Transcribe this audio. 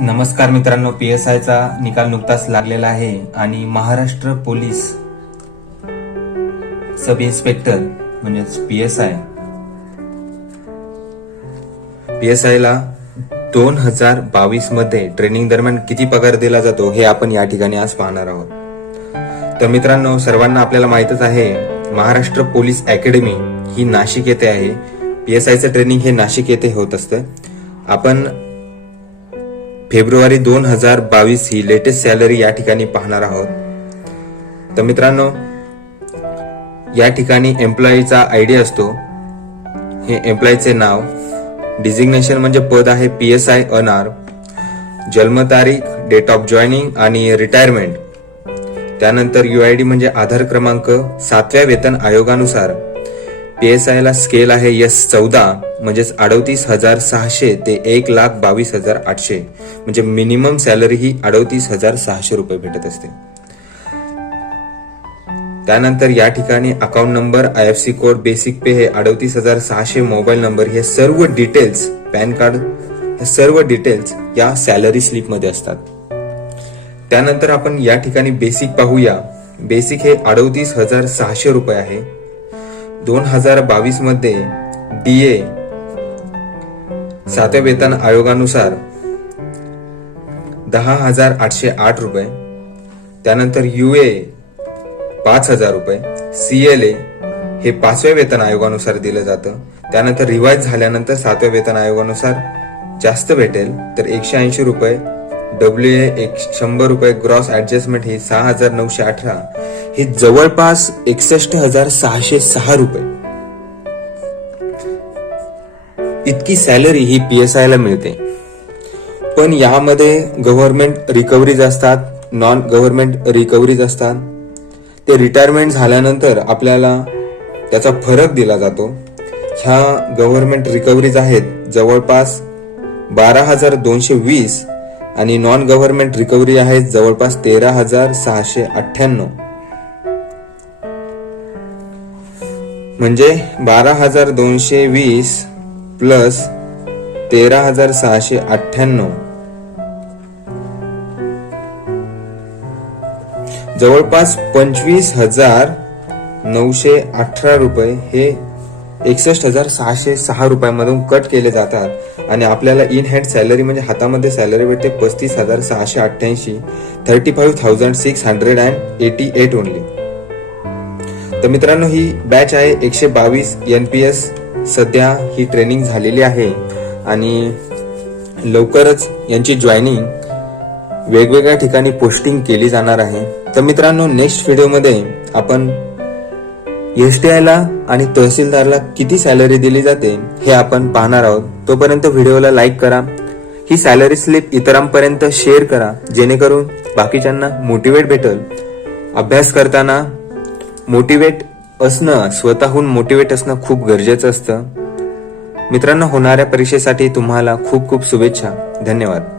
नमस्कार मित्रांनो P S आयचा निकाल नुकताच लागलेला आहे आणि महाराष्ट्र पोलीस सब इन्स्पेक्टर म्हणजेच P S I. P S आयला दोन हजार बावीसमध्ये ट्रेनिंग दरम्यान किती पगार दिला जातो हे आपण या ठिकाणी आज पाहणार आहोत. तर मित्रांनो सर्वांना आपल्याला माहितच आहे महाराष्ट्र पोलीस अकॅडमी ही नाशिक येथे आहे. पी एस आयचं ट्रेनिंग हे नाशिक येथे होत असतं. आपण फेब्रुवारी दोन हजार बावीस ही लेटेस्ट सॅलरी या ठिकाणी पाहणार आहोत. तर मित्रांनो या ठिकाणी एम्प्लॉईचा आयडी असतो. हे एम्प्लॉईचे नाव. डिझिग्नेशन म्हणजे पद आहे पी एस आय अनार जन्मतारीख डेट ऑफ जॉईनिंग आणि रिटायरमेंट त्यानंतर यू आय डी म्हणजे आधार क्रमांक सातव्या वेतन आयोगानुसार. पी एस आय ला स्केल आहे यस चौदा म्हणजेच अडतीस हजार सहाशे ते एक लाख बावीस हजार आठशे. म्हणजे मिनिमम सॅलरी ही अडतीस हजार सहाशे रुपये भेटत असते. त्यानंतर या ठिकाणी account number I F C code basic pay हे अडतीस हजार सहाशे मोबाईल नंबर हे सर्व डिटेल्स पॅन कार्ड हे सर्व डिटेल्स या सॅलरी स्लिपमध्ये असतात. त्यानंतर आपण या ठिकाणी बेसिक पाहूया. बेसिक हे अडतीस हजार सहाशे रुपये आहे. दोन हजार बावीसमध्ये ए सातव्या वेतन आयोगानुसार दहा हजार आठशे आठ रुपये त्यानंतर यू ए पाच हजार रुपये सी एल ए हे पाचव्या वेतन आयोगानुसार दिलं जातं. त्यानंतर रिवाईज झाल्यानंतर सातव्या वेतन आयोगानुसार जास्त भेटेल तर एकशे ऐंशी रुपये डब्ल्यू ए एक शंभर रुपये ग्रॉस ऍडजस्टमेंट ही सहा हजार नऊशे अठरा हे जवळपास एकसष्ट हजार सहाशे सहा रुपये. इतकी सॅलरी ही पी एस आय ला मिळते. पण यामध्ये गव्हर्नमेंट रिकव्हरीज असतात नॉन गव्हर्नमेंट रिकव्हरीज असतात. ते रिटायरमेंट झाल्यानंतर आपल्याला त्याचा फरक दिला जातो. ह्या गव्हर्नमेंट रिकव्हरीज आहेत जवळपास बारा हजार दोनशे वीस आणि नॉन गव्हर्नमेंट रिकव्हरी आहेत जवळपास तेरा हजार सहाशे अठ्ठ्याण्णव. म्हणजे बारा हजार दोनशे वीस प्लस तेरा हजार सहाशे अठ्ठ्याण्णव. जवळपास पंचवीस हजार नऊशे अठरा रुपये हे एकसष्ट हजार सहाशे सहा रुपयामधून कट केले जातात आणि आपल्याला इन हँड सॅलरी म्हणजे हातामध्ये सॅलरी भेटते पस्तीस हजार सहाशे अठ्ठ्याऐंशी thirty five thousand six hundred and eighty eight only तर मित्रांनो ही बॅच आहे एकशे बावीस एन पी एस सध्या ही ट्रेनिंग झालेली आहे. आणि लवकरच यांची जॉईनिंग वेगवेगळ्या ठिकाणी पोस्टिंग केली जाणार आहे. तर मित्रांनो नेक्स्ट व्हिडिओमध्ये आपण एस टी आयला आणि तहसीलदारला किती सॅलरी दिली जाते हे आपण पाहणार आहोत. तोपर्यंत व्हिडिओला लाईक करा. ही सॅलरी स्लिप इतरांपर्यंत शेअर करा जेणेकरून बाकीच्यांना मोटिवेट भेटल. अभ्यास करताना मोटिवेट असणं स्वतःहून मोटिवेट असणं खूप गरजेचं असतं. मित्रांनो होणाऱ्या परीक्षेसाठी तुम्हाला खूप खूप शुभेच्छा. धन्यवाद.